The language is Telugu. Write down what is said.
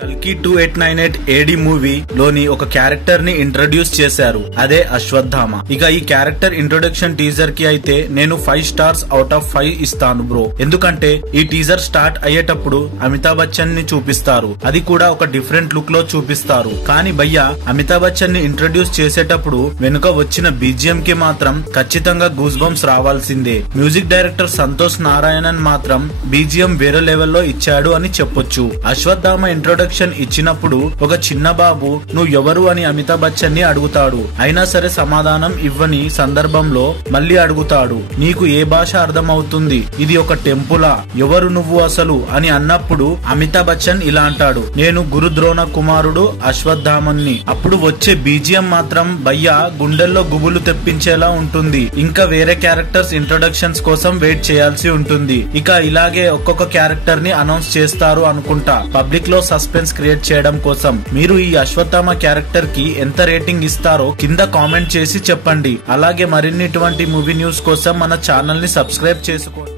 కల్కి 2898 ఏడి మూవీ లోని ఒక క్యారెక్టర్ ని ఇంట్రడ్యూస్ చేశారు. అదే అశ్వత్థామ. ఇక ఈ క్యారెక్టర్ ఇంట్రొడక్షన్ టీజర్ కి అయితే నేను 5 స్టార్స్ అవుట్ ఆఫ్ 5 ఇస్తాను బ్రో. ఎందుకంటే ఈ టీజర్ స్టార్ట్ అయ్యేటప్పుడు అమితాబ్ బచ్చన్ ని చూపిస్తారు, అది కూడా ఒక డిఫరెంట్ లుక్ లో చూపిస్తారు. కానీ భయ్యా అమితాబ్ బచ్చన్ ని ఇంట్రడ్యూస్ చేసేటప్పుడు వెనుక వచ్చిన బీజిఎం కి మాత్రం ఖచ్చితంగా గూస్ బంప్స్ రావాల్సిందే. మ్యూజిక్ డైరెక్టర్ సంతోష్ నారాయణన్ మాత్రం బీజిఎం వేరే లెవెల్లో ఇచ్చాడు అని చెప్పొచ్చు. అశ్వత్థామ ఇంట్రొడక్షన్ ఇచ్చినప్పుడు ఒక చిన్న బాబు నువ్వు ఎవరు అని అమితాబ్ బచ్చన్ ని అడుగుతాడు. అయినా సరే సమాధానం ఇవ్వని సందర్భంలో మళ్ళీ అడుగుతాడు, నీకు ఏ భాష అర్థమవుతుంది, ఇది ఒక టెంపులా, ఎవరు నువ్వు అసలు అని అన్నప్పుడు అమితాబ్ బచ్చన్ ఇలా అంటాడు, నేను గురు ద్రోణ కుమారుడు అశ్వత్థామన్ని. అప్పుడు వచ్చే బీజిఎం మాత్రం భయ్యా గుండెల్లో గుబులు తెప్పించేలా ఉంటుంది. ఇంకా వేరే క్యారెక్టర్స్ ఇంట్రొడక్షన్స్ కోసం వెయిట్ చేయాల్సి ఉంటుంది. ఇక ఇలాగే ఒక్కొక్క క్యారెక్టర్ ని అనౌన్స్ చేస్తారు అనుకుంటా, పబ్లిక్ లో సస్పెన్స్ క్రియేట్ చేయడం కోసం. మీరు ఈ అశ్వత్థామ క్యారెక్టర్ కి ఎంత రేటింగ్ ఇస్తారో కింద కామెంట్ చేసి చెప్పండి. అలాగే మరిన్ని ఇటువంటి మూవీ న్యూస్ కోసం మన ఛానల్ ని సబ్స్క్రైబ్ చేసుకోండి.